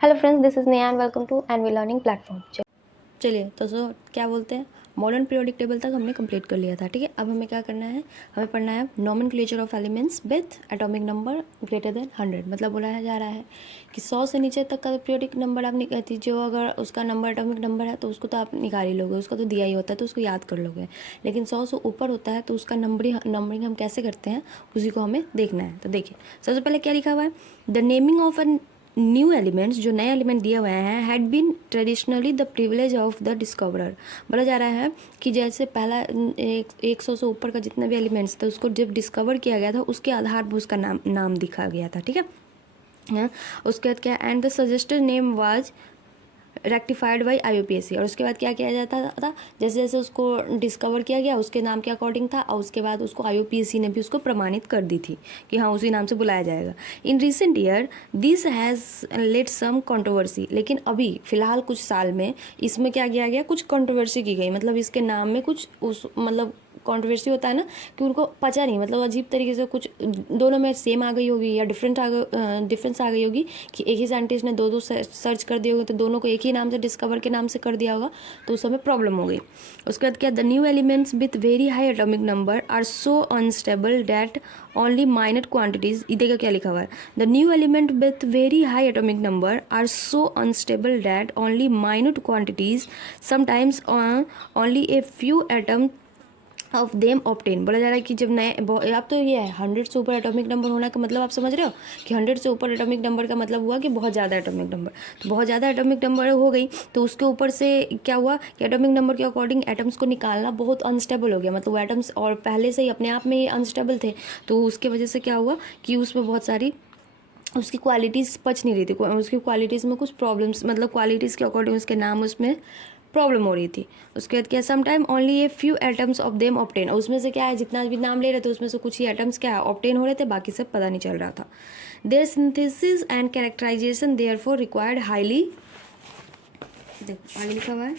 Hello friends, this is Neha and welcome to NV learning platform. चलिए तो क्या बोलते हैं, मॉडर्न पीरियोडिक टेबल तक हमने कंप्लीट कर लिया था। ठीक है, अब हमें क्या करना है, हमें पढ़ना है nomenclature of elements with atomic number greater than 100। मतलब बोला जा रहा है कि 100 से नीचे तक का पीरियोडिक नंबर आप निकालती, जो अगर उसका नंबर एटॉमिक नंबर है तो उसको तो आप निकाल ही लोगे, उसका तो दिया ही होता है तो उसको याद कर लोगे। लेकिन 100 से ऊपर होता है तो उसका नंबरिंग हम कैसे करते हैं उसी को हमें देखना है। तो देखिए, सबसे पहले क्या लिखा हुआ है, the naming of an new elements, जो नए एलिमेंट दिए हुए हैं, had been traditionally the privilege of the discoverer. बोला जा रहा है कि जैसे पहला 100 से ऊपर का जितना भी एलिमेंट्स था उसको जब डिस्कवर किया गया था उसके आधार पर उसका नाम दिखा गया था। ठीक है, उसके बाद क्या, and the suggested name was rectified by IUPAC। और उसके बाद क्या किया जाता था, जैसे जैसे उसको डिस्कवर किया गया उसके नाम के अकॉर्डिंग था, और उसके बाद उसको IUPAC ने भी उसको प्रमाणित कर दी थी कि हाँ उसी नाम से बुलाया जाएगा। In recent year this has led some controversy. लेकिन अभी फ़िलहाल कुछ साल में इसमें क्या किया गया, कुछ कंट्रोवर्सी की गई। मतलब इसके नाम में कुछ उस मतलब कंट्रोवर्सी होता है ना, कि उनको पता नहीं, मतलब अजीब तरीके से कुछ दोनों में सेम आ गई होगी या डिफरेंस आ गई होगी, कि एक ही साइंटिस्ट ने दो सर्च कर दिए होंगे तो दोनों को एक ही नाम से डिस्कवर के नाम से कर दिया होगा, तो उस समय प्रॉब्लम हो गई। उसके बाद क्या, the new elements with very high atomic number are so unstable that only minor quantities, देखिए क्या लिखा हुआ है, the new element with very high atomic number are so unstable that only minor quantities sometimes only a few atom of them obtain. बोला जा रहा है कि जब नए अब तो ये है 100 से ऊपर एटॉमिक नंबर होना का मतलब आप समझ रहे हो कि 100 से ऊपर एटॉमिक नंबर का मतलब हुआ कि बहुत ज़्यादा एटॉमिक नंबर। तो बहुत ज़्यादा एटॉमिक नंबर हो गई तो उसके ऊपर से क्या हुआ कि एटॉमिक नंबर के अकॉर्डिंग एटम्स को निकालना बहुत अनस्टेबल हो गया। मतलब वो एटम्स और पहले से ही अपने आप में ही अनस्टेबल थे, तो उसके वजह से क्या हुआ कि उसमें बहुत सारी उसकी क्वालिटीज़ पच नहीं रही थी, उसकी क्वालिटीज़ में कुछ प्रॉब्लम्स, मतलब क्वालिटीज़ के अकॉर्डिंग उसके नाम उसमें प्रॉब्लम हो रही थी। उसके बाद क्या, some time only a few atoms of them obtain. उसमें से क्या है, जितना भी नाम ले रहे थे उसमें से कुछ ही एटम्स क्या है ऑप्टेन हो रहे थे, बाकी सब पता नहीं चल रहा था। Their synthesis and characterization therefore required highly, देखो आगे लिखा हुआ है,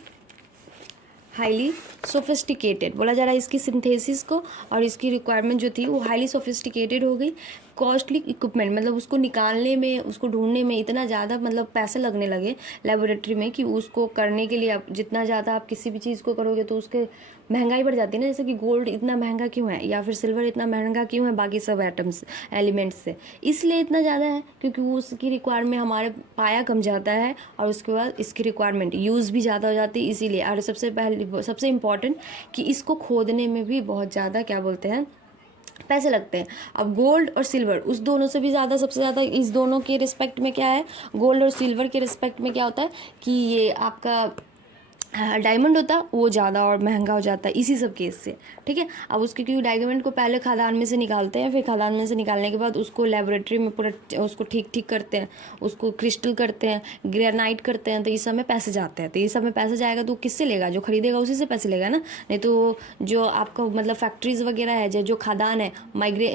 हाईली सोफिस्टिकेटेड। बोला जा रहा है इसकी सिंथेसिस को और इसकी रिक्वायरमेंट जो थी वो हाईली सोफिस्टिकेटेड हो गई। कॉस्टली इक्विपमेंट, मतलब उसको निकालने में, उसको ढूंढने में इतना ज़्यादा मतलब पैसे लगने लगे लेबोरेटरी में, कि उसको करने के लिए आप जितना ज़्यादा आप किसी भी चीज़ को करोगे तो उसके महंगाई बढ़ जाती है ना। जैसे कि गोल्ड इतना महंगा क्यों है या फिर सिल्वर इतना महंगा क्यों है बाकी सब एटम्स एलिमेंट्स से, इसलिए इतना ज़्यादा है क्योंकि वो उसकी रिक्वायरमेंट, हमारे पाया कम जाता है और उसके बाद इसकी रिक्वायरमेंट यूज़ भी ज़्यादा हो जाती है इसीलिए। और सबसे इम्पॉर्टेंट कि इसको खोदने में भी बहुत ज़्यादा क्या बोलते हैं पैसे लगते हैं। अब गोल्ड और सिल्वर उस दोनों से भी ज़्यादा, सबसे ज़्यादा इस दोनों के रिस्पेक्ट में क्या है, गोल्ड और सिल्वर के रिस्पेक्ट में क्या होता है कि ये आपका डायमंड होता है वो ज़्यादा और महंगा हो जाता है इसी सब केस से। ठीक है, अब उसके क्योंकि डायमंड को पहले खदान में से निकालते हैं, फिर खदान में से निकालने के बाद उसको लेबोरेटरी में पूरा उसको ठीक करते हैं, उसको क्रिस्टल करते हैं, ग्रेनाइट करते हैं, तो इस समय पैसे जाते हैं। तो इस समय पैसे जाएगा तो किससे लेगा, जो खरीदेगा उसी से पैसे लेगा ना। नहीं तो जो आपका मतलब फैक्ट्रीज वगैरह है, जो खदान है,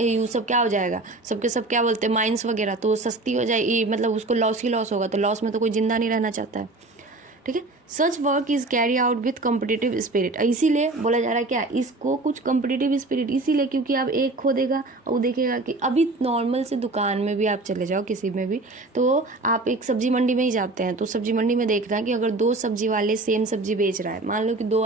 यू सब क्या हो जाएगा, सबके सब क्या बोलते हैं माइंस वगैरह, तो सस्ती हो जाएगी, मतलब उसको लॉस ही लॉस होगा। तो लॉस में तो कोई जिंदा नहीं रहना चाहता है। ठीक है, such work is carry out with competitive spirit. इसीलिए बोला जा रहा है क्या, इसको कुछ कम्पिटिटिव स्पिरिट, इसीलिए क्योंकि आप एक खोदेगा और वो देखेगा कि अभी नॉर्मल से दुकान में भी आप चले जाओ किसी में भी, तो आप एक सब्जी मंडी में ही जाते हैं तो सब्जी मंडी में देखना कि अगर दो सब्जी वाले सेम सब्जी बेच रहा है, मान लो कि दो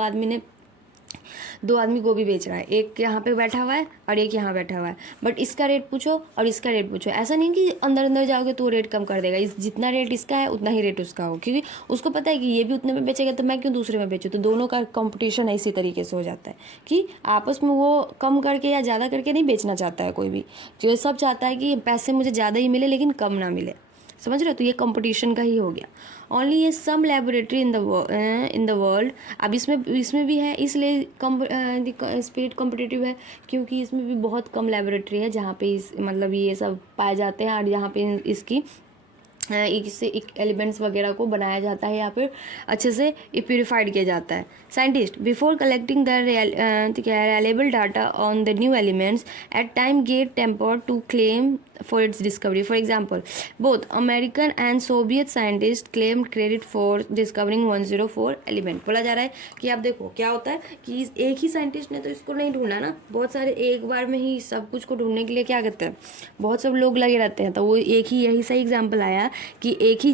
आदमी गोभी बेच रहा है, एक यहाँ पे बैठा हुआ है और एक यहाँ बैठा हुआ है, बट इसका रेट पूछो और इसका रेट पूछो, ऐसा नहीं कि अंदर अंदर जाओगे तो रेट कम कर देगा। जितना रेट इसका है उतना ही रेट उसका हो, क्योंकि उसको पता है कि ये भी उतने में बेचेगा तो मैं क्यों दूसरे में बेचूँ। तो दोनों का कंपटीशन इसी तरीके से हो जाता है कि आपस में वो कम करके या ज़्यादा करके नहीं बेचना चाहता है कोई भी, जो सब चाहता है कि पैसे मुझे ज़्यादा ही मिले लेकिन कम ना मिले। समझ रहे हो, तो ये कंपटीशन का ही हो गया। ओनली ये सम लेबोरेटरी इन द वर्ल्ड। अब इसमें भी है, इसलिए स्पिरिट कॉम्पिटिटिव है क्योंकि इसमें भी बहुत कम लेबोरेटरी है जहाँ पे मतलब ये सब पाए जाते हैं और यहाँ पे इसकी इससे एक एलिमेंट्स वगैरह को बनाया जाता है या फिर अच्छे से प्योरीफाइड किया जाता है। Scientist before collecting the reliable data on the new elements at time get tempted to claim for its discovery. For example both American and Soviet scientist claim credit for discovering 104 element. बोला जा रहा है कि आप देखो क्या होता है कि एक ही साइंटिस्ट ने तो इसको नहीं ढूंढा ना, बहुत सारे एक बार में ही सब कुछ को ढूंढने के लिए क्या करते हैं, बहुत सब लोग लगे रहते हैं। तो वो एक ही, यही सही एग्जाम्पल आया कि एक ही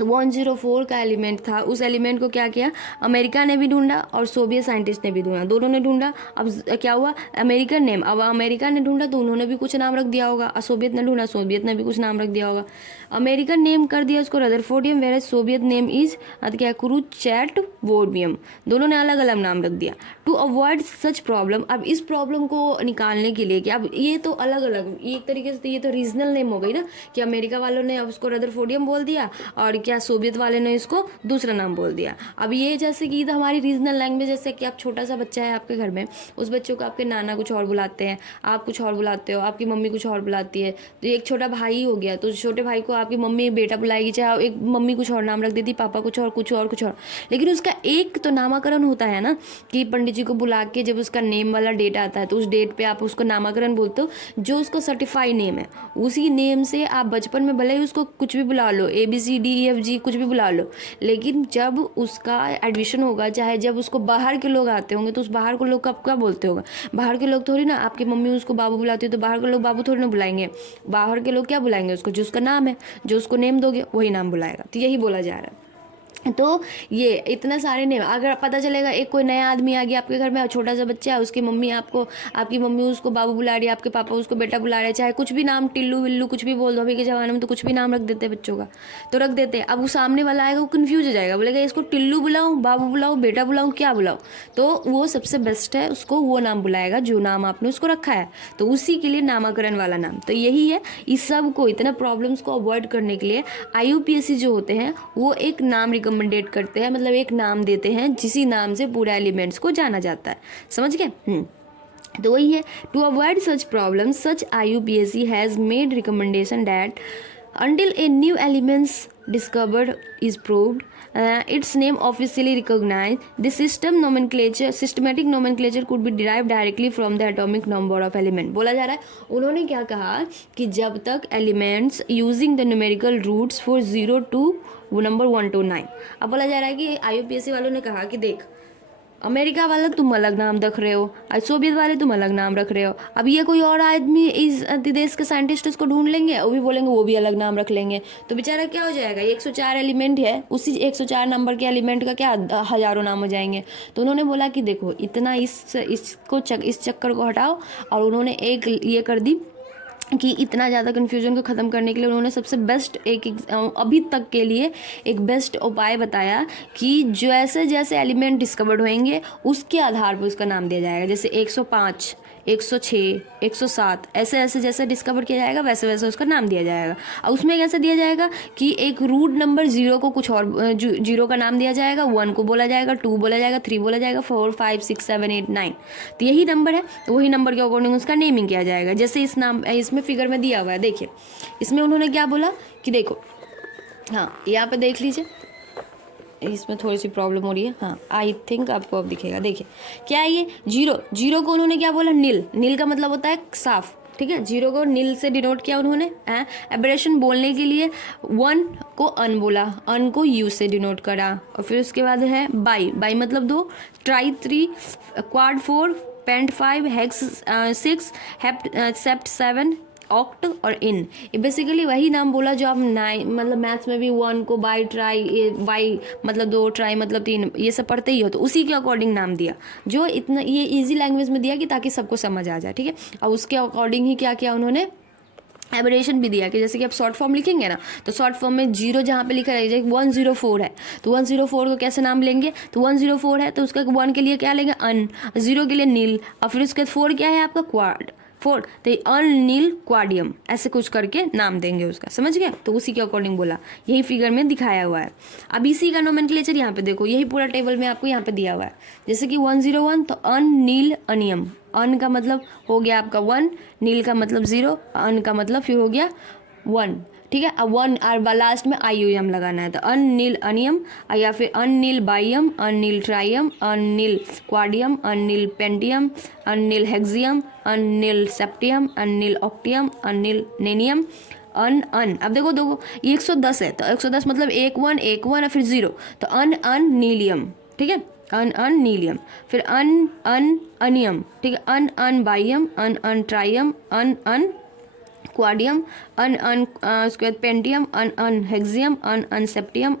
104 का एलिमेंट था, उस एलिमेंट को क्या किया, अमेरिका ने भी ढूंढा और सोवियत साइंटिस्ट ने भी ढूंढा, दोनों ने ढूंढा। अब क्या हुआ, अमेरिकन नेम, अब अमेरिका ने ढूंढा तो उन्होंने भी कुछ नाम रख दिया होगा, और सोवियत ने ढूंढा, सोवियत ने भी कुछ नाम रख दिया होगा। अमेरिकन नेम कर दिया उसको rutherfordium, where Soviet name is क्या, क्रूचैटवोर्बियम, दोनों ने अलग अलग नाम रख दिया। टू अवॉइड सच प्रॉब्लम, अब इस प्रॉब्लम को निकालने के लिए कि अब ये तो अलग अलग, एक तरीके से ये तो रीजनल नेम हो गई ना, कि अमेरिका वालों ने अब उसको रदरफोर्डियम बोल दिया और क्या सोवियत वाले ने इसको दूसरा नाम बोल दिया। अब ये जैसे कि तो हमारी रीजनल लैंग्वेज, जैसे कि आप छोटा सा बच्चा है आपके घर में, उस बच्चों को आपके नाना कुछ और बुलाते हैं, आप कुछ और बुलाते हो, आपकी मम्मी कुछ और बुलाती है। तो एक छोटा भाई हो गया, तो छोटे भाई को आपकी मम्मी बेटा बुलाएगी, चाहे एक मम्मी कुछ और नाम रख देती, पापा कुछ और कुछ और कुछ और, लेकिन उसका एक तो नामकरण होता है ना, कि पंडित जी को बुला के जब उसका नेम वाला डेट आता है तो उस डेट पे आप उसको नामकरण बोलते हो, जो उसका सर्टिफाइड नेम है उसी नेम से आप बचपन में भले ही उसको कुछ भी बुला लो, ABCDEFG कुछ भी बुला लो, लेकिन जब उसका एडमिशन होगा, चाहे जब उसको बाहर के लोग आते होंगे, तो उस बाहर के लोग का क्या बोलते होगा, बाहर के लोग थोड़ी ना, आपकी मम्मी उसको बाबू बुलाती है तो बाहर के लोग बाबू थोड़ी ना बुलाएंगे, बाहर के लोग क्या बुलाएंगे उसको, जो उसका नाम है, जो उसको नेम दोगे वही नाम बुलाएगा। तो यही बोला जा रहा है। तो ये इतने सारे नेम, अगर पता चलेगा एक कोई नया आदमी आ गया आपके घर में और छोटा सा बच्चा है, उसकी मम्मी आपको, आपकी मम्मी उसको बाबू बुला रही है, आपके पापा उसको बेटा बुला रहे हैं, चाहे कुछ भी नाम, टिल्लू विल्लू कुछ भी बोल दो, अभी के ज़माने में तो कुछ भी नाम रख देते हैं बच्चों का, तो रख देते हैं। अब वो सामने वाला आएगा वो कन्फ्यूज हो जाएगा, बोलेगा इसको टिल्लू बुलाऊँ, बाबू बुलाऊँ, बेटा बुलाऊँ, क्या बुलाऊँ, तो वो सबसे बेस्ट है, उसको वो नाम बुलाएगा जो नाम आपने उसको रखा है, तो उसी के लिए नामकरण वाला नाम। तो यही है, इस सब को, इतना प्रॉब्लम्स को अवॉइड करने के लिए IUPAC जो होते हैं वो एक नाम रिकमेंडेट करते हैं, मतलब एक नाम देते हैं जिसी नाम से पूरे एलिमेंट्स को जाना जाता है। समझ गए? तो वही है, to avoid such problem such IUPAC has made recommendation that until a new elements discovered is proved, its name officially recognized, the systematic nomenclature could be derived directly from the atomic number of element। बोला जा रहा है, उन्होंने क्या कहा कि जब तक elements using the numerical roots for 0 to number 1 to 9, अब बोला जा रहा है कि IUPAC वालों ने कहा कि देख, अमेरिका वाला तुम अलग नाम रख रहे हो, सोवियत वाले तुम अलग नाम रख रहे हो, अब ये कोई और आदमी इस देश के साइंटिस्ट इसको ढूंढ लेंगे, वो भी बोलेंगे वो भी अलग नाम रख लेंगे, तो बेचारा क्या हो जाएगा, 104 एलिमेंट है, उसी 104 नंबर के एलिमेंट का क्या हजारों नाम हो जाएंगे। तो उन्होंने बोला कि देखो इतना इस चक्कर को हटाओ, और उन्होंने एक ये कर दी कि इतना ज़्यादा कन्फ्यूजन को ख़त्म करने के लिए उन्होंने सबसे बेस्ट एक अभी तक के लिए एक बेस्ट उपाय बताया कि जैसे जैसे एलिमेंट डिस्कवर्ड होंगे उसके आधार पर उसका नाम दिया जाएगा। जैसे 105, 106, 107 ऐसे ऐसे जैसे डिस्कवर किया जाएगा वैसे वैसे उसका नाम दिया जाएगा। और उसमें कैसे दिया जाएगा कि एक रूट नंबर 0 को कुछ और 0 का नाम दिया जाएगा, 1 को बोला जाएगा, 2 बोला जाएगा, 3 बोला जाएगा, 4, 5, 6, 7, 8, 9, तो यही नंबर है, वही नंबर के अकॉर्डिंग उसका नेमिंग किया जाएगा। जैसे इस नाम इसमें फिगर में दिया हुआ है, देखिए इसमें उन्होंने क्या बोला कि देखो, हाँ यहाँ पे देख लीजिए, इसमें थोड़ी सी प्रॉब्लम हो रही है, हाँ आई थिंक आपको अब दिखेगा। देखिए क्या है ये 0 को उन्होंने क्या बोला, नील का मतलब होता है साफ, ठीक है, 0 को नील से डिनोट किया उन्होंने। एब्रेशन बोलने के लिए 1 को अन बोला, अन को यू से डिनोट करा, और फिर उसके बाद है बाई मतलब 2, tri 3, quad 4, pent 5, hex 6, sept 7, oct और इन। ये बेसिकली वही नाम बोला जो आप मतलब मैथ्स में भी 1 को बाई मतलब 2, ट्राई मतलब 3, ये सब पढ़ते ही हो, तो उसी के अकॉर्डिंग नाम दिया, जो इतना ये इजी लैंग्वेज में दिया कि ताकि सबको समझ आ जाए, ठीक है। और उसके अकॉर्डिंग ही क्या किया उन्होंने, एबरेशन भी दिया कि जैसे कि आप शॉर्ट फॉर्म लिखेंगे ना, तो शॉर्ट फॉर्म में 0 जहाँ पे लिखा रहेगा, 104 है तो 104 को कैसे नाम लेंगे, तो 104 है तो उसका 1 के लिए क्या लेंगे अन, 0 के लिए नील, और फिर उसके 4 क्या है आपका क्वाड 4, तो अननील क्वाडियम ऐसे कुछ करके नाम देंगे उसका, समझ गया। तो उसी के अकॉर्डिंग बोला, यही फिगर में दिखाया हुआ है। अब इसी का नोमेनक्लेचर यहाँ पे देखो, यही पूरा टेबल में आपको यहाँ पे दिया हुआ है। जैसे कि 101 तो अननील अनियम, अन का मतलब हो गया आपका 1, नील का मतलब 0, अन का मतलब फिर हो गया 1, ठीक है। अब 1 और लास्ट में IUM लगाना है, तो अननील अनियम या फिर अननील बाइयम, अननील ट्राइयम, अननील क्वाडियम, अननील पेंटियम, अननील हेक्सियम, अननील सेप्टियम, अननील ऑक्टियम, अननील नेनियम, अन। अब देखो ये 110 है, तो 110 मतलब 1 1 और फिर 0, तो अन नीलियम, ठीक है, अन नीलियम, फिर अन अनियम, ठीक है, अन बाइयम, अन ट्राइयम, अन क्वाडियम, उसके बाद पेंटियम, हेक्सियम, सेप्टियम,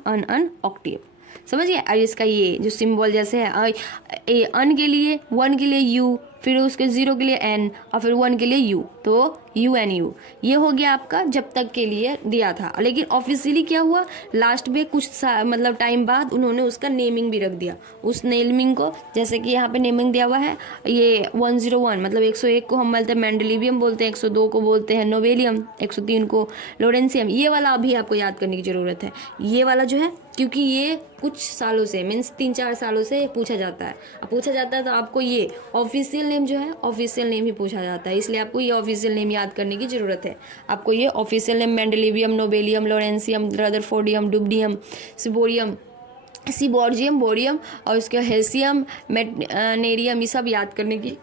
ऑक्टियम। समझिए। और इसका ये जो सिंबल जैसे है अन के लिए 1 के लिए यू, फिर उसके 0 के लिए एन, और फिर 1 के लिए यू, तो UNU। ये हो गया आपका जब तक के लिए दिया था। लेकिन ऑफिशियली क्या हुआ, लास्ट में कुछ मतलब टाइम बाद उन्होंने उसका नेमिंग भी रख दिया। उस नेमिंग को, जैसे कि यहाँ पे नेमिंग दिया हुआ है, ये 101 मतलब 101 को हम बोलते हैं मेंडेलिवियम बोलते हैं, 102 को बोलते हैं नोवेलियम, 103 को लोरेंसियम। ये वाला अभी आपको याद करने की ज़रूरत है, ये वाला जो है, क्योंकि ये कुछ सालों से मीन्स 3-4 सालों से पूछा जाता है। अब पूछा जाता है तो आपको ये ऑफिशियल नेम जो है, ऑफिशियल नेम ही पूछा जाता है, इसलिए आपको ये ऑफिशियल नेम याद करने की ज़रूरत है। आपको ये official name mendelevium, nobelium, lawrencium, rutherfordium, dubnium, seaborgium, bohrium और उसके हेल्सियम, नेरियम, ये सब याद करने की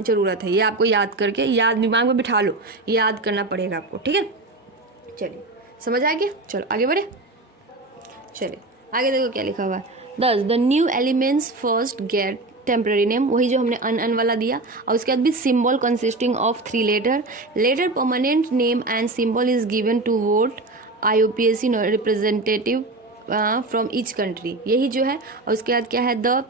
ज़रूरत है। ये आपको याद करके याद दिमाग में बिठा लो, याद करना पड़ेगा आपको, ठीक है। चलिए समझ आ गया, चलो आगे बढ़े। चलिए आगे देखो क्या लिखा हुआ है। 10 the new elements first get temporary name, वही जो हमने अन वाला दिया। और उसके बाद भी symbol consisting of 3 letter, letter permanent name and symbol is given to vote IUPAC representative from each country, यही जो है। और उसके बाद क्या है, the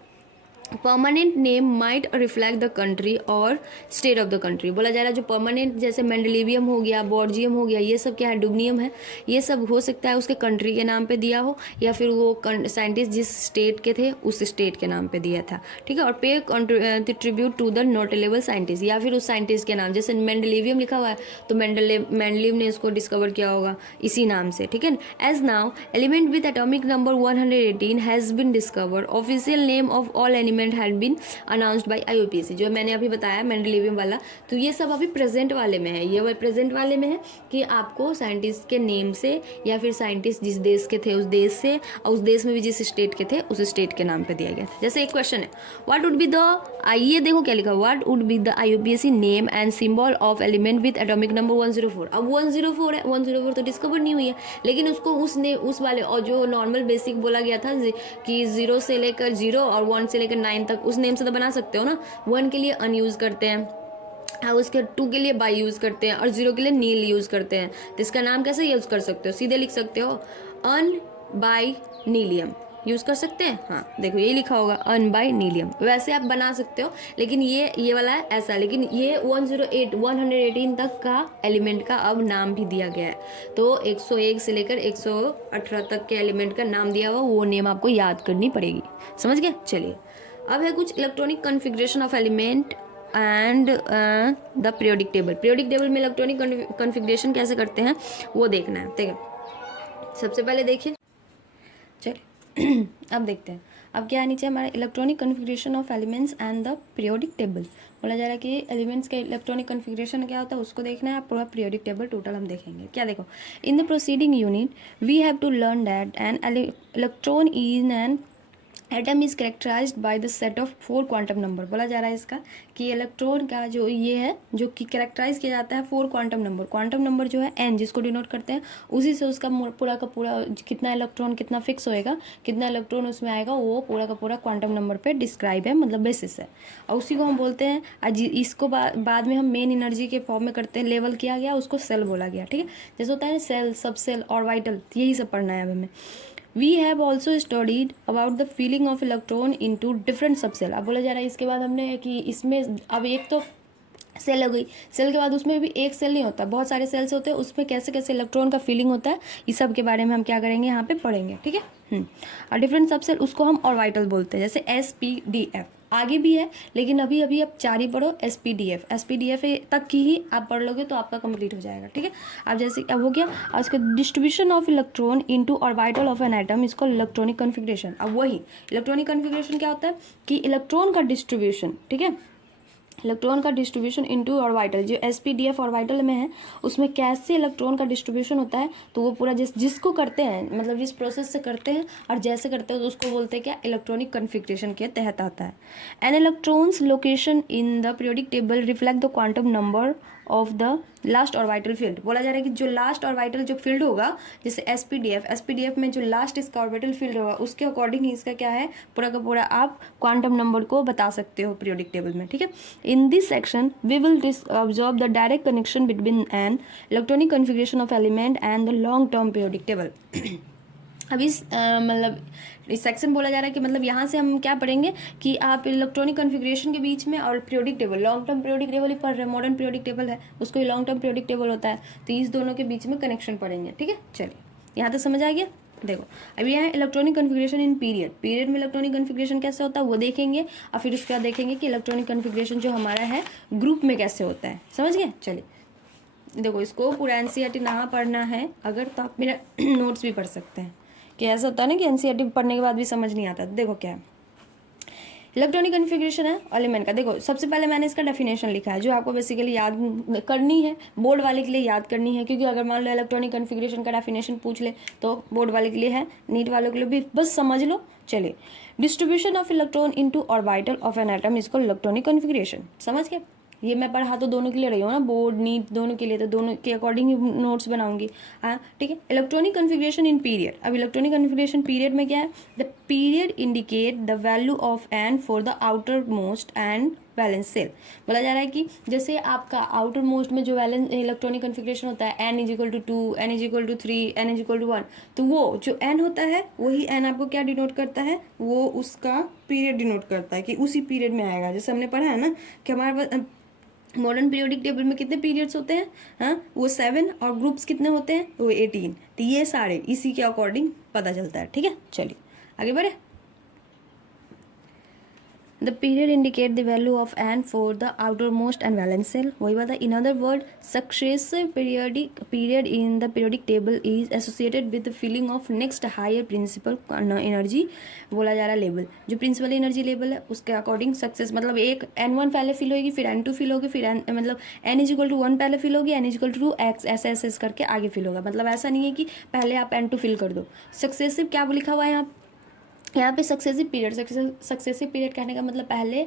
permanent name might reflect the country और स्टेट ऑफ द कंट्री। बोला जा रहा है जो परमानेंट, जैसे मेंडेलिवियम हो गया, बोर्जियम हो गया, ये सब क्या है, डुब्नियम है, ये सब हो सकता है उसके कंट्री के नाम पे दिया हो, या फिर वो साइंटिस्ट जिस स्टेट के थे उस स्टेट के नाम पे दिया था, ठीक है। और pay tribute to the notable scientist, या फिर उस साइंटिस्ट के नाम, जैसे मेंडेलिवियम लिखा हुआ है तो मेंडलीव ने इसको डिस्कवर किया होगा इसी नाम से, ठीक है। As now element with atomic number 118 has been discovered, official name of all element had been announced by IUPAC, जो मैंने अभी बताया मेंडेलिवियम वाला। तो ये सब अभी प्रेजेंट वाले में है, ये वाला प्रेजेंट वाले में है कि आपको साइंटिस्ट के नेम से, या फिर साइंटिस्ट जिस देश के थे उस देश से, और उस देश में भी जिस स्टेट के थे उस स्टेट के नाम पे दिया गया था। जैसे एक क्वेश्चन है, व्हाट वुड बी द, आइए देखो क्या लिखा, what would be the IUPAC name and symbol of element with atomic number 104। अब 104 है, 104 तो डिस्कवर नहीं हुई है, लेकिन उसको उस वाले, और जो नॉर्मल बेसिक बोला गया था कि 0 से लेकर 0 और 1 से लेकर 9 तक, उस नेम से तो बना सकते हो ना। 1 के लिए अन यूज़ करते हैं, और उसके 2 के लिए बाई यूज़ करते हैं, और 0 के लिए नील यूज़ करते हैं। तो इसका नाम कैसे यूज़ कर सकते हो, सीधे लिख सकते हो अन बाई नीलियम यूज़ कर सकते हैं। हाँ देखो यही लिखा होगा अन बाई नीलियम, वैसे आप बना सकते हो, लेकिन ये वाला है ऐसा। लेकिन ये 118 तक का एलिमेंट का अब नाम भी दिया गया है, तो 101 से लेकर 118 तक के एलिमेंट का नाम दिया हुआ, वो नेम आपको याद करनी पड़ेगी। समझ गए। चलिए अब है कुछ electronic configuration of element and the periodic table. Periodic table में इलेक्ट्रॉनिक कॉन्फ़िगरेशन कैसे करते हैं वो देखना है, ठीक है। सबसे पहले देखिए, चलिए अब देखते हैं। अब क्या है नीचे हमारा electronic configuration of elements and the periodic table. बोला जा रहा है कि एलिमेंट्स का इलेक्ट्रॉनिक कॉन्फ़िगरेशन क्या होता है उसको देखना है, पूरा पीरियोडिक टेबल टोटल हम देखेंगे। क्या देखो, in the proceeding unit we have to learn that an electron is an atom is characterized by the set of 4 quantum number. बोला जा रहा है इसका कि इलेक्ट्रॉन का जो ये है, जो कि करेक्टराइज किया जाता है 4 क्वांटम नंबर। क्वांटम नंबर जो है n, जिसको डिनोट करते हैं, उसी से उसका पूरा का पूरा कितना इलेक्ट्रॉन कितना फिक्स होएगा, कितना इलेक्ट्रॉन उसमें आएगा, वो पूरा का पूरा क्वांटम नंबर पे डिस्क्राइब है, मतलब बेसिस है। और उसी को हम बोलते हैं, इसको बाद में हम मेन एनर्जी के फॉर्म में करते हैं, लेवल किया गया, उसको सेल बोला गया, ठीक है। जैसे होता है सेल, सब सेल, ऑर्बिटल, यही सब पढ़ना है अब हमें। We have also studied about the filling of electron into different subcell। अब बोला जा रहा है इसके बाद हमने कि इसमें अब एक तो सेल हो गई, सेल के बाद उसमें भी एक सेल नहीं होता, बहुत सारे सेल्स होते हैं, उसमें कैसे कैसे इलेक्ट्रॉन का फिलिंग होता है, इस सब के बारे में हम क्या करेंगे यहाँ पे पढ़ेंगे, ठीक है। और डिफरेंट सबसेल उसको हम ऑर्बिटल बोलते हैं, जैसे SPDF। आगे भी है लेकिन अभी आप 4 ही पढ़ो, SPDF तक की ही आप पढ़ लोगे तो आपका कंप्लीट हो जाएगा, ठीक है। अब जैसे अब हो गया, और उसका distribution of electron into orbital of an atom इसको इलेक्ट्रॉनिक कॉन्फ़िगरेशन। अब वही इलेक्ट्रॉनिक कॉन्फ़िगरेशन क्या होता है कि इलेक्ट्रॉन का डिस्ट्रीब्यूशन, ठीक है, इलेक्ट्रॉन का डिस्ट्रीब्यूशन इनटू ऑर्बिटल, जो SPDF ऑर्बिटल में है उसमें कैसे इलेक्ट्रॉन का डिस्ट्रीब्यूशन होता है, तो वो पूरा जिसको करते हैं, मतलब जिस प्रोसेस से करते हैं और जैसे करते हैं तो उसको बोलते हैं क्या, इलेक्ट्रॉनिक कॉन्फ़िगरेशन के तहत आता है। An electrons location in the periodic table reflect the quantum number of the last orbital filled. बोला जा रहा है कि जो लास्ट ऑर्बिटल जो फील्ड होगा, जैसे एसपीडीएफ में जो लास्ट इसका ऑर्बिटल फील्ड होगा उसके अकॉर्डिंग ही इसका क्या है पूरा का पूरा आप क्वांटम नंबर को बता सकते हो पीरियोडिक टेबल में, ठीक है। In this section we will observe the direct connection between an electronic configuration of element and the long term periodic table. अब इस मतलब इस सेक्शन बोला जा रहा है कि मतलब यहाँ से हम क्या पढ़ेंगे कि आप इलेक्ट्रॉनिक कॉन्फ़िगरेशन के बीच में और periodic table, long term periodic table ही पढ़ रहे हैं, मॉडर्न पीरियोडिक टेबल है उसको ही लॉन्ग टर्म पीरियोडिक टेबल होता है, तो इस दोनों के बीच में कनेक्शन पढ़ेंगे, ठीक है। चलिए यहाँ तक समझ आ गया। देखो अब यहाँ इलेक्ट्रॉनिक कॉन्फ़िगरेशन इन पीरियड में इलेक्ट्रॉनिक कॉन्फ़िगरेशन कैसे होता है वो देखेंगे, और फिर उसके बाद देखेंगे कि इलेक्ट्रॉनिक कॉन्फ़िगरेशन जो हमारा है ग्रुप में कैसे होता है, समझ गए। चलिए देखो इसको पूरा एनसीईआरटी ना पढ़ना है अगर तो आप मेरा नोट्स भी पढ़ सकते हैं, कि ऐसा होता है ना कि एनसीईआरटी पढ़ने के बाद भी समझ नहीं आता। देखो क्या है इलेक्ट्रॉनिक कॉन्फ़िगरेशन है एलिमेंट का। देखो सबसे पहले मैंने इसका डेफिनेशन लिखा है जो आपको बेसिकली याद करनी है, बोर्ड वाले के लिए याद करनी है, क्योंकि अगर मान लो इलेक्ट्रॉनिक कॉन्फ़िगरेशन का डेफिनेशन पूछ ले तो बोर्ड वाले के लिए है, नीट वालों के लिए भी बस समझ लो। चलिए distribution of electron into orbital of an atom is called electronic configuration. समझ गए। ये मैं पढ़ा तो दोनों के लिए रही हूँ ना, बोर्ड नीट दोनों के लिए, तो दोनों के अकॉर्डिंग ही नोट्स बनाऊंगी। हाँ ठीक है। Electronic configuration in period. अब इलेक्ट्रॉनिक कॉन्फ़िगरेशन पीरियड में क्या है, the period indicate the value of n for the outermost and valence shell. बोला जा रहा है कि जैसे आपका आउटर मोस्ट में जो वैलेंस इलेक्ट्रॉनिक कॉन्फ़िगरेशन होता है n is equal to 2, n is equal to 3, n is equal to 1, तो वो जो n होता है वही n आपको क्या डिनोट करता है, वो उसका पीरियड डिनोट करता है कि उसी पीरियड में आएगा। जैसे हमने पढ़ा है ना कि हमारे पास मॉडर्न पीरियोडिक टेबल में कितने पीरियड्स होते हैं, हाँ वो 7, और ग्रुप्स कितने होते हैं वो 18, तो ये सारे इसी के अकॉर्डिंग पता चलता है, ठीक है। चलिए आगे बढ़े। The period indicate the value of n for the outermost and valence cell. वही बात है। In other word, successive period in the periodic table is associated with the filling of next higher principal energy। बोला जा रहा है level, जो principal energy level है उसके अकॉर्डिंग सक्सेस, मतलब एक n1 पहले फिल होगी, फिर n2 फिल होगी, फिर मतलब n इज इक्वल टू 1 पहले फिल होगी, n is equal to 2 x ऐसे ऐसे करके आगे फिल होगा। मतलब ऐसा नहीं है कि पहले आप n2 फिल कर दो। सक्सेसिव क्या लिखा हुआ है यहाँ पे सक्सेसिव पीरियड कहने का मतलब पहले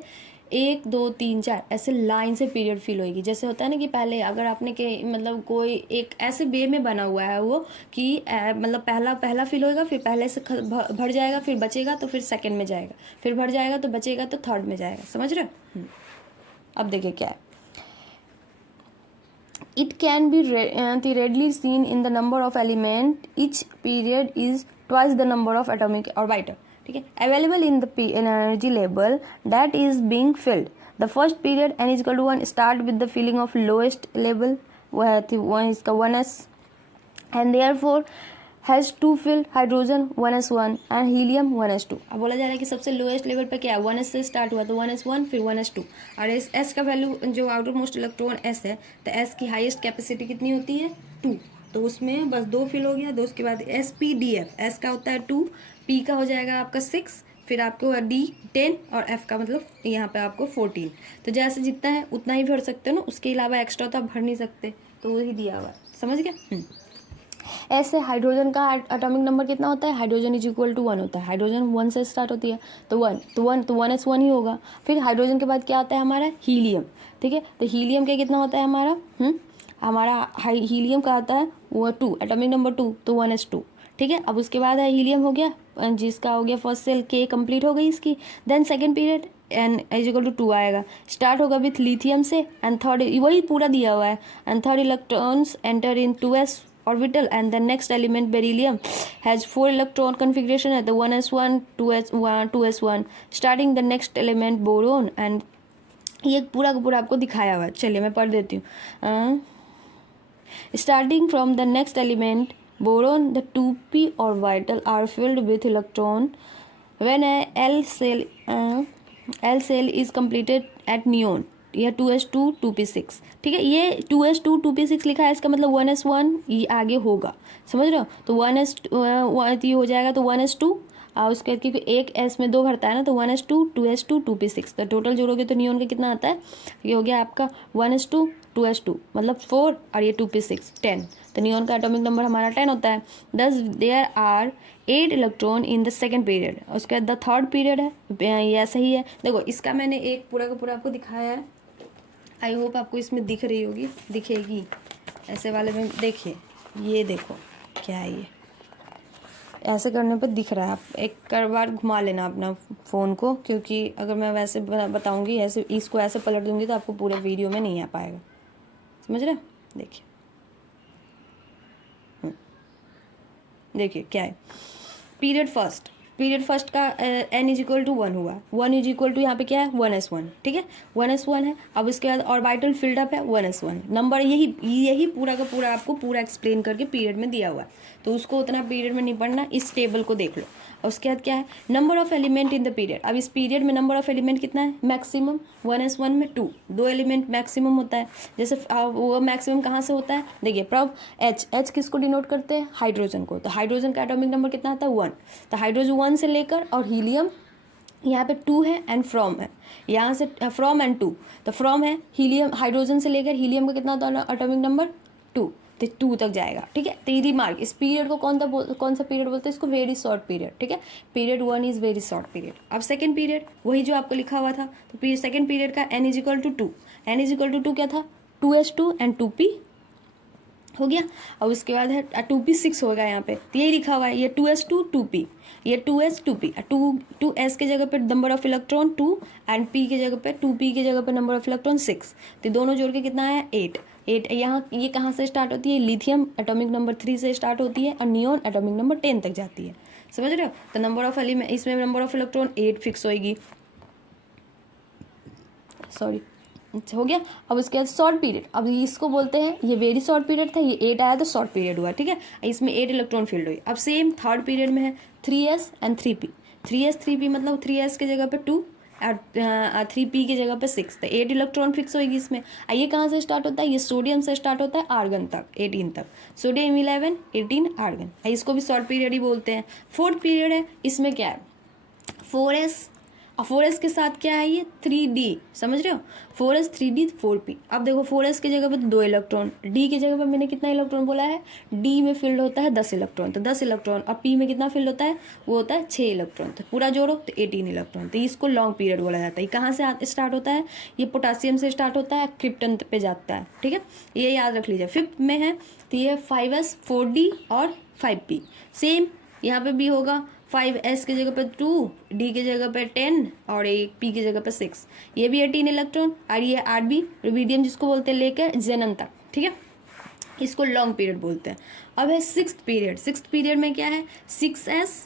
1 2 3 4 ऐसे लाइन से पीरियड फिल होगी। जैसे होता है ना कि पहले अगर आपने के मतलब कोई एक ऐसे वे में बना हुआ है वो कि मतलब पहला फिल होगा, फिर पहले से भर जाएगा, फिर बचेगा तो फिर सेकंड में जाएगा, फिर भर जाएगा तो बचेगा तो थर्ड में जाएगा। समझ रहे हो। अब देखिए क्या है, it can be readily seen in the number of element, each period is twice the number of atomic orbital, ठीक है, available in the energy level that is being filled. The first period n is equal to 1 start with the filling of lowest level, one is 1s, and therefore has two filled hydrogen 1s1 and helium 1s2। अब बोला जा रहा है कि सबसे lowest level पे क्या है, 1s से स्टार्ट हुआ तो 1s1 फिर 1s2, और इस s का वैल्यू जो आउटर मोस्ट इलेक्ट्रॉन s है तो s की हाईएस्ट कैपेसिटी कितनी होती है 2, तो उसमें बस 2 फिल हो गया। 2 उसके बाद spdf, s का होता है 2, p का हो जाएगा आपका 6, फिर आपको d 10 और f का मतलब यहाँ पे आपको 14। तो जैसे जितना है उतना ही भर सकते हो ना, उसके अलावा एक्स्ट्रा तो आप भर नहीं सकते, तो वही दिया हुआ है। समझ गया। ऐसे हाइड्रोजन का एटॉमिक नंबर कितना होता है, हाइड्रोजन इज इक्वल टू 1 होता है, हाइड्रोजन 1 से स्टार्ट होती है तो 1s1 ही होगा। फिर हाइड्रोजन के बाद क्या आता है हमारा हीलियम, ठीक है, तो हीलियम का कितना होता है हमारा हीलियम का आता है वो 2, एटॉमिक नंबर 2, तो 1s2, ठीक है। अब उसके बाद है हीलियम हो गया, जिसका हो गया फर्स्ट सेल के कंप्लीट हो गई इसकी। Then second period n is equal to 2 आएगा, स्टार्ट होगा विथ लिथियम से, एंड थर्ड वही पूरा दिया हुआ है, and third electrons enter in 2s orbital, and the next element beryllium has 4 electron configuration है, the 1s1 2s1 starting the next element boron, and ये पूरा का पूरा आपको दिखाया हुआ है। चलिए मैं पढ़ देती हूँ। starting from the next element boron, the 2p orbital are filled with electron when a L cell is completed at neon, या 2s2 2p6, ठीक है। ये 2s2 2p6 लिखा है, इसका मतलब 1s1 ये आगे होगा, समझ रहे हो। तो 1s ये हो जाएगा तो 1s2, और उसके बाद क्योंकि एक s में 2 भरता है ना, तो 1s2 2s2 2p6, तो टोटल जोड़ोगे तो नियॉन का कितना आता है, ये हो गया आपका 1s2 2s2 मतलब 4 और ये 2p6 10, तो नियॉन का एटॉमिक नंबर हमारा 10 होता है। दस there are 8 electron in the second period. उसके बाद द थर्ड पीरियड है, ये ऐसा ही है। देखो इसका मैंने एक पूरा का पूरा आपको दिखाया है, आई होप आपको इसमें दिख रही होगी, दिखेगी ऐसे वाले में। देखिए ये देखो क्या है, ये ऐसे करने पर दिख रहा है। आप एक बार घुमा लेना अपना फ़ोन को, क्योंकि अगर मैं वैसे बताऊंगी, ऐसे इसको ऐसे पलट दूंगी तो आपको पूरे वीडियो में नहीं आ पाएगा, समझ रहे? देखिए देखिए क्या है, पीरियड फर्स्ट का n इज इक्वल टू 1 हुआ, 1 इज इक्वल टू यहाँ पे क्या है 1s1, ठीक है 1s1 है। अब इसके बाद ऑर्बिटल फिल्ड अप है 1s1 नंबर, यही पूरा का पूरा आपको पूरा एक्सप्लेन करके पीरियड में दिया हुआ है, तो उसको उतना पीरियड में नहीं पढ़ना, इस टेबल को देख लो। और उसके बाद क्या है, number of element in the period. अब इस पीरियड में नंबर ऑफ एलिमेंट कितना है, मैक्सिमम 1s1 में 2 एलिमेंट मैक्सिमम होता है। जैसे वो मैक्सिमम कहाँ से होता है, देखिए प्रॉब H किसको डिनोट करते हैं, हाइड्रोजन को, तो हाइड्रोजन का एटॉमिक नंबर कितना आता है 1, तो हाइड्रोजन 1 से लेकर, और हीलियम यहाँ पे 2 है एंड फ्रॉम है, यहाँ से फ्रॉम एंड 2, तो फ्रॉम है हीलियम, हाइड्रोजन से लेकर हीलियम का कितना होता है एटॉमिक नंबर 2, तो 2 तक जाएगा, ठीक है। तो ये रिमार्क, इस पीरियड को कौन सा पीरियड बोलते हैं, इसको वेरी शॉर्ट पीरियड, ठीक है। Period 1 is very short period. अब सेकंड पीरियड वही जो आपको लिखा हुआ था, तो सेकंड पीरियड का n is equal to 2, n is equal to 2 क्या था 2s2 एंड 2p हो गया। और उसके बाद है 2p6 होगा यहाँ पे, तो यही लिखा हुआ है, ये 2s2 2p, ये 2s 2p, 2s के जगह पे number of electron 2 and p के जगह पे 2p के जगह पे नंबर ऑफ इलेक्ट्रॉन 6, तो दोनों जोड़ के कितना है 8। यहाँ ये कहाँ से स्टार्ट होती है, लिथियम एटॉमिक नंबर 3 से स्टार्ट होती है और नियोन एटॉमिक नंबर 10 तक जाती है, समझ रहे हो। तो नंबर ऑफ एलिमेंट, इसमें नंबर ऑफ इलेक्ट्रॉन 8 फिक्स होएगी, सॉरी हो गया। अब उसके बाद शॉर्ट पीरियड, अब इसको बोलते हैं, ये वेरी शॉर्ट पीरियड था, ये 8 आया तो शॉर्ट पीरियड हुआ, ठीक है। इसमें 8 इलेक्ट्रॉन फील्ड हुई। अब सेम थर्ड पीरियड में है 3s and 3p, 3s 3p मतलब 3s के जगह पे 2 और 3p की जगह पे 6, तो 8 इलेक्ट्रॉन फिक्स होगी इसमें। ये कहाँ से स्टार्ट होता है, ये सोडियम से स्टार्ट होता है आर्गन तक 18 तक, सोडियम 11 18 आर्गन, इसको भी शॉर्ट पीरियड ही बोलते हैं। फोर्थ पीरियड है, इसमें क्या है 4s, और 4s के साथ क्या है ये 3d, समझ रहे हो 4s 3d 4p। अब देखो 4s की जगह पे 2 इलेक्ट्रॉन, d की जगह पे मैंने कितना इलेक्ट्रॉन बोला है, d में फील्ड होता है 10 इलेक्ट्रॉन, तो 10 इलेक्ट्रॉन, और p में कितना फील्ड होता है, वो होता है 6 इलेक्ट्रॉन, तो पूरा जोड़ो तो 18 इलेक्ट्रॉन, तो इसको लॉन्ग पीरियड बोला जाता है। कहाँ से स्टार्ट होता है, ये पोटासियम से स्टार्ट होता है, क्रिप्टन पे जाता है, ठीक है, ये याद रख लीजिए। फिफ्थ में है तो ये 5s 4d और 5p, सेम यहाँ पे भी होगा, 5s की जगह पे 2, d की जगह पे 10 और एक p की जगह पे 6, ये भी 18 इलेक्ट्रॉन, और ये Rb रुबिडियम जिसको बोलते हैं लेकर जेनन तक, ठीक है, इसको लॉन्ग पीरियड बोलते हैं। अब है सिक्स्थ पीरियड, सिक्स्थ पीरियड में क्या है 6s,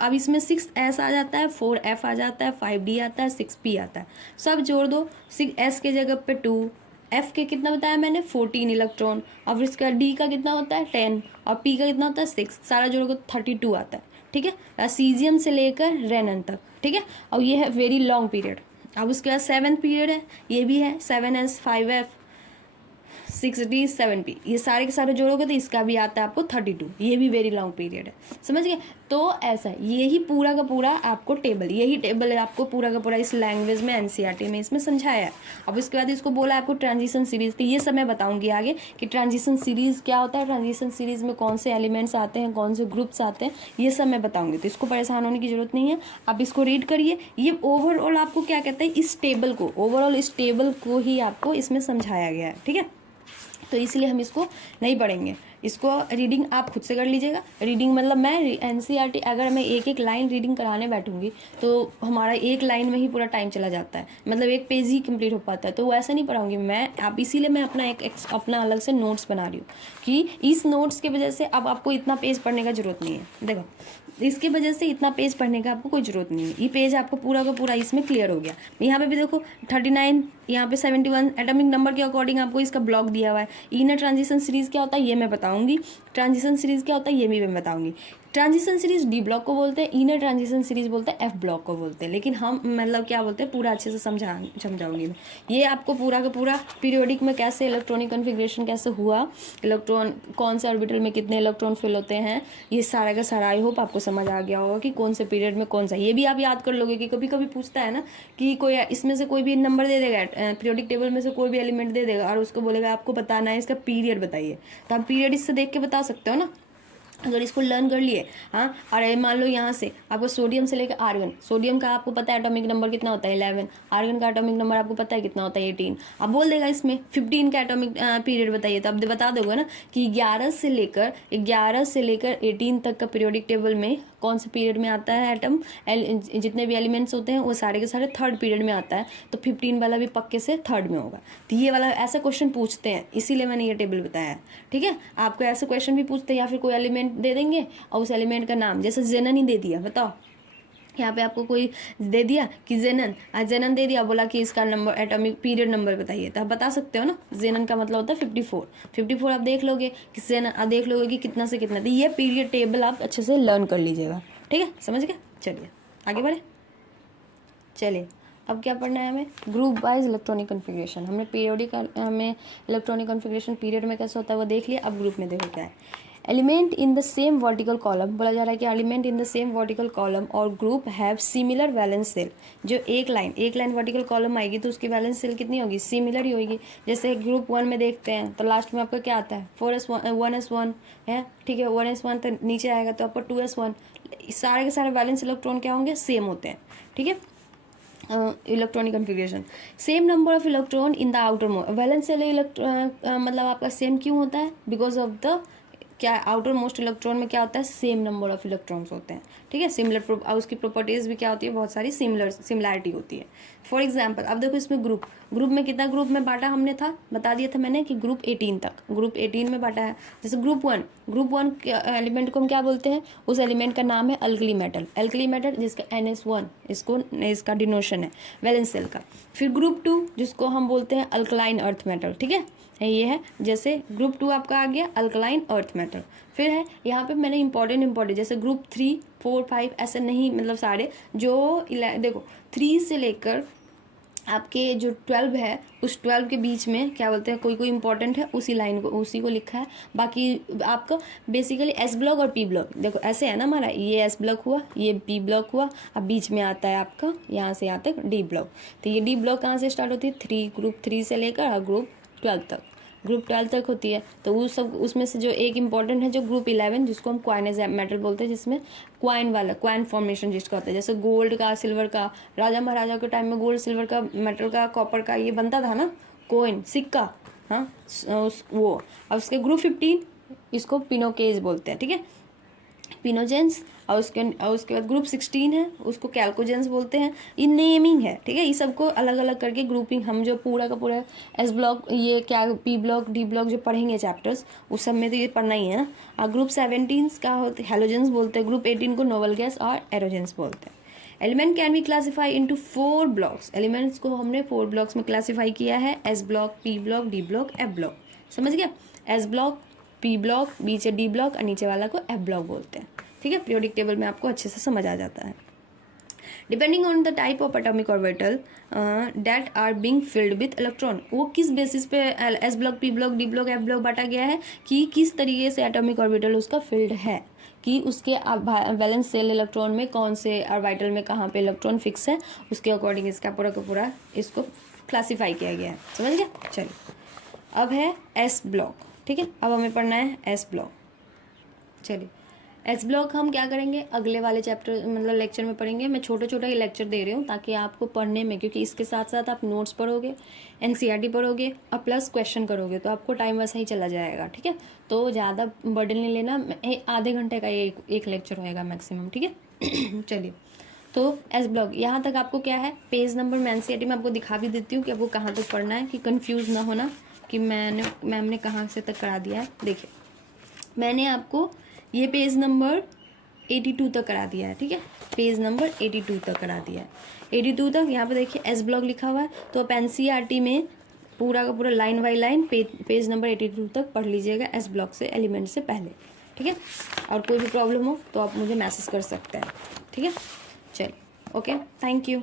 अब इसमें 6s आ जाता है, 4f आ जाता है, 5d आता है, 6p आता है, सब जोड़ दो, 6s के जगह पे 2, f के कितना बताया मैंने 14 इलेक्ट्रॉन, और इसका d का कितना होता है 10 और p का कितना होता है 6, सारा जोड़ को 32 आता है, ठीक है, सीजियम से लेकर रेनन तक, ठीक है। और ये है वेरी लॉन्ग पीरियड। अब उसके बाद सेवन्थ पीरियड है, ये भी है 7s 5f 6d 7p, ये सारे के सारे जोड़ोगे तो इसका भी आता है आपको 32, ये भी वेरी लॉन्ग पीरियड है, समझ गए। तो ऐसा यही पूरा का पूरा आपको टेबल, यही टेबल आपको पूरा का पूरा इस लैंग्वेज में एनसीईआरटी में इसमें समझाया है। अब इसके बाद इसको बोला आपको ट्रांजिशन सीरीज, तो ये सब मैं बताऊंगी आगे कि ट्रांजिशन सीरीज क्या होता है, ट्रांजिशन सीरीज में कौन से एलिमेंट्स आते हैं, कौन से ग्रुप्स आते हैं, ये सब मैं बताऊंगी, तो इसको परेशान होने की जरूरत नहीं है, आप इसको रीड करिए। ये ओवरऑल आपको क्या कहते हैं, इस टेबल को, ओवरऑल इस टेबल को ही आपको इसमें समझाया गया है, ठीक है, तो इसलिए हम इसको नहीं पढ़ेंगे, इसको रीडिंग आप खुद से कर लीजिएगा। रीडिंग मतलब मैं एनसीईआरटी अगर मैं एक एक लाइन रीडिंग कराने बैठूंगी तो हमारा एक लाइन में ही पूरा टाइम चला जाता है, मतलब एक पेज ही कंप्लीट हो पाता है, तो वो ऐसा नहीं पढ़ाऊंगी मैं, आप इसीलिए मैं अपना अलग से नोट्स बना रही हूँ कि इस नोट्स की वजह से अब आपको इतना पेज पढ़ने का जरूरत नहीं है। देखो इसकी वजह से इतना पेज पढ़ने का आपको कोई ज़रूरत नहीं है, ये पेज आपको पूरा का पूरा इसमें क्लियर हो गया। यहाँ पे भी देखो 39, यहाँ पे 71 एटॉमिक नंबर के अकॉर्डिंग आपको इसका ब्लॉक दिया हुआ है। इनर ट्रांजिशन सीरीज क्या होता है ये मैं बताऊंगी, ट्रांजिशन सीरीज क्या होता है ये भी मैं बताऊंगी। ट्रांजिशन सीरीज डी ब्लॉक को बोलते हैं, इनर ट्रांजिशन सीरीज बोलते हैं एफ ब्लॉक को बोलते हैं, लेकिन हम मतलब क्या बोलते हैं पूरा अच्छे से समझाऊंगी मैं। ये आपको पूरा का पूरा पीरियोडिक में कैसे इलेक्ट्रॉनिक कन्फिग्रेशन कैसे हुआ, इलेक्ट्रॉन कौन से ऑर्बिटल में कितने इलेक्ट्रॉन फिल होते हैं, ये सारा का सारा आई होप आपको समझ आ गया होगा कि कौन से पीरियड में कौन सा। ये भी आप याद कर लोगे कि कभी कभी पूछता है ना कि कोई इसमें से कोई भी नंबर दे देगा, पीरियोडिक टेबल में से कोई भी एलिमेंट दे देगा और उसको बोलेगा आपको बताना है इसका पीरियड बताइए, तो आप पीरियड इससे देख के बता सकते हो ना। अगर इसको लर्न कर लिए, हाँ, और मान लो यहाँ से आपको सोडियम से लेकर आर्गन, सोडियम का आपको पता है एटॉमिक नंबर कितना होता है 11, आर्गन का एटॉमिक नंबर आपको पता है कितना होता है 18। अब बोल देगा इसमें 15 का एटॉमिक पीरियड बताइए, तो अब बता दोगे ना कि 11 से लेकर 18 तक का पीरियोडिक टेबल में कौन से पीरियड में आता है एटम, जितने भी एलिमेंट्स होते हैं वो सारे के सारे थर्ड पीरियड में आता है, तो 15 वाला भी पक्के से थर्ड में होगा। तो ये वाला ऐसा क्वेश्चन पूछते हैं, इसीलिए मैंने ये टेबल बताया है, ठीक है। आपको ऐसे क्वेश्चन भी पूछते हैं, या फिर कोई एलिमेंट दे देंगे और उस एलिमेंट का नाम, जैसे जेनन ही दे दिया, बताओ यहाँ पे आपको कोई दे दिया कि जेनन दे दिया, बोला कि इसका नंबर एटॉमिक पीरियड नंबर बताइए, तो आप बता सकते हो ना। जेनन का मतलब होता है 54 आप देख लोगे कि जेनन, आप देख लोगे कि कितना से कितना, तो ये पीरियड टेबल आप अच्छे से लर्न कर लीजिएगा, ठीक है, समझ गए। चलिए आगे बढ़े। चलिए अब क्या पढ़ना है हमें, ग्रुप वाइज इलेक्ट्रॉनिक कन्फिग्रेशन। हमने पीरियोडिक, हमें इलेक्ट्रॉनिक कन्फिग्रेशन पीरियड में कैसे होता है वो देख लिया। अब ग्रुप में देखो क्या है। Element in the same vertical column, बोला जा रहा है कि element in the same vertical column और group have similar valence shell. जो एक लाइन वर्टिकल कॉलम आएगी तो उसकी वैलेंस सेल कितनी होगी, सिमिलर ही होगी। जैसे ग्रुप 1 में देखते हैं तो लास्ट में आपका क्या आता है 1s1 है, ठीक है, 1s1 तो नीचे आएगा तो आपका 2s1, सारे के सारे वैलेंस इलेक्ट्रॉन क्या होंगे, सेम होते हैं, ठीक है। Electronic configuration, same number of electron in the outer most, valence shell मतलब आपका सेम क्यों होता है, बिकॉज ऑफ द क्या, आउटर मोस्ट इलेक्ट्रॉन में क्या होता है, सेम नंबर ऑफ इलेक्ट्रॉन्स होते हैं, ठीक है। सिमिलर, उसकी प्रॉपर्टीज भी क्या होती है, बहुत सारी सिमिलैरिटी होती है। फॉर एग्जांपल अब देखो इसमें ग्रुप में कितना ग्रुप में बांटा हमने था, बता दिया था मैंने कि ग्रुप 18 तक, ग्रुप 18 में बांटा है। जैसे ग्रुप वन एलिमेंट को हम क्या बोलते हैं, उस एलिमेंट का नाम है अल्कली मेटल जिसका NS1 इसका डिनोशन है वैलेंस सेल का। फिर ग्रुप 2 जिसको हम बोलते हैं अल्कलाइन अर्थ मेटल, ठीक है, ये है। जैसे ग्रुप 2 आपका आ गया अल्कलाइन अर्थ मेटल। फिर है यहाँ पे मैंने इंपॉर्टेंट जैसे ग्रुप 3, 4, 5 ऐसे नहीं, मतलब सारे जो देखो 3 से लेकर आपके जो 12 है उस 12 के बीच में क्या बोलते हैं, कोई इंपॉर्टेंट है उसी लाइन को, उसी को लिखा है। बाकी आपको बेसिकली एस ब्लॉक और पी ब्लॉक, देखो ऐसे है ना हमारा, ये एस ब्लॉक हुआ, ये पी ब्लॉक हुआ, अब बीच में आता है आपका यहाँ से यहाँ तक डी ब्लॉक। तो ये डी ब्लॉक कहाँ से स्टार्ट होती है, ग्रुप 3 से लेकर ग्रुप 12 तक, ग्रुप 12 तक होती है। तो वो सब उसमें से जो एक इम्पॉर्टेंट है जो ग्रुप 11 जिसको हम क्वाइनेज मेटल बोलते हैं, जिसमें क्वाइन फॉर्मेशन जिसका होता है, जैसे गोल्ड का, सिल्वर का, राजा महाराजा के टाइम में गोल्ड सिल्वर का, मेटल का, कॉपर का ये बनता था ना, कोइन सिक्का, हाँ वो। अब उसके ग्रुप 15 इसको पिनोकेज बोलते हैं, ठीक है, पिनोजेंस। और उसके बाद ग्रुप 16 है उसको कैल्कोजेंस बोलते हैं। ये नेमिंग है, ठीक है, ये सबको अलग अलग करके ग्रुपिंग, हम जो पूरा का पूरा एस ब्लॉक, ये क्या पी ब्लॉक, डी ब्लॉक जो पढ़ेंगे चैप्टर्स उस सब में तो ये पढ़ना ही है ना। और ग्रुप 17 का होते हेलोजेंस बोलते हैं, ग्रुप 18 को नोबल गैस और एरोजेंस बोलते हैं। Element can be classify into 4 blocks, elements को हमने 4 ब्लॉक्स में क्लासीफाई किया है, S block, P block, D block, F block, समझ गया। एस ब्लॉक, पी ब्लॉक, नीचे डी ब्लॉक और नीचे वाला को एफ ब्लॉक बोलते हैं, ठीक है। पीरियोडिक टेबल में आपको अच्छे से समझ आ जाता है। Depending on the type of atomic orbital that are being filled with electron, वो किस बेसिस पे S block, P block, D block, F block बांटा गया है कि किस तरीके से एटॉमिक ऑर्बिटल उसका फिल्ड है, कि उसके वैलेंस सेल इलेक्ट्रॉन में कौन से ऑर्बिटल में कहाँ पे इलेक्ट्रॉन फिक्स है, उसके अकॉर्डिंग इसका पूरा का पूरा इसको क्लासीफाई किया गया है, समझ गया। चलिए अब है एस ब्लॉक, ठीक है, अब हमें पढ़ना है एस ब्लॉक। चलिए एस ब्लॉक हम क्या करेंगे अगले वाले चैप्टर मतलब लेक्चर में पढ़ेंगे। मैं छोटा ही लेक्चर दे रही हूँ ताकि आपको पढ़ने में, क्योंकि इसके साथ साथ आप नोट्स पढ़ोगे, एनसीईआरटी पढ़ोगे और प्लस क्वेश्चन करोगे तो आपको टाइम वैसा ही चला जाएगा, ठीक है। तो ज़्यादा बर्डन नहीं लेना, आधे घंटे का एक लेक्चर होएगा मैक्सिमम, ठीक है। चलिए तो एस ब्लॉक यहाँ तक आपको क्या है, पेज नंबर मैं एनसीईआरटी में आपको दिखा भी देती हूँ कि आपको कहाँ तक पढ़ना है, कि कन्फ्यूज़ ना होना कि मैम ने कहाँ से तक करा दिया है। देखिए मैंने आपको ये पेज नंबर 82 तक करा दिया है, ठीक है, पेज नंबर 82 तक करा दिया है, 82 तक। यहाँ पे देखिए एस ब्लॉक लिखा हुआ है, तो आप एनसीईआरटी में पूरा का पूरा line by line page number 82 तक पढ़ लीजिएगा एस ब्लॉक से, एलिमेंट से पहले, ठीक है। और कोई भी प्रॉब्लम हो तो आप मुझे मैसेज कर सकते हैं, ठीक है। चलिए ओके, थैंक यू।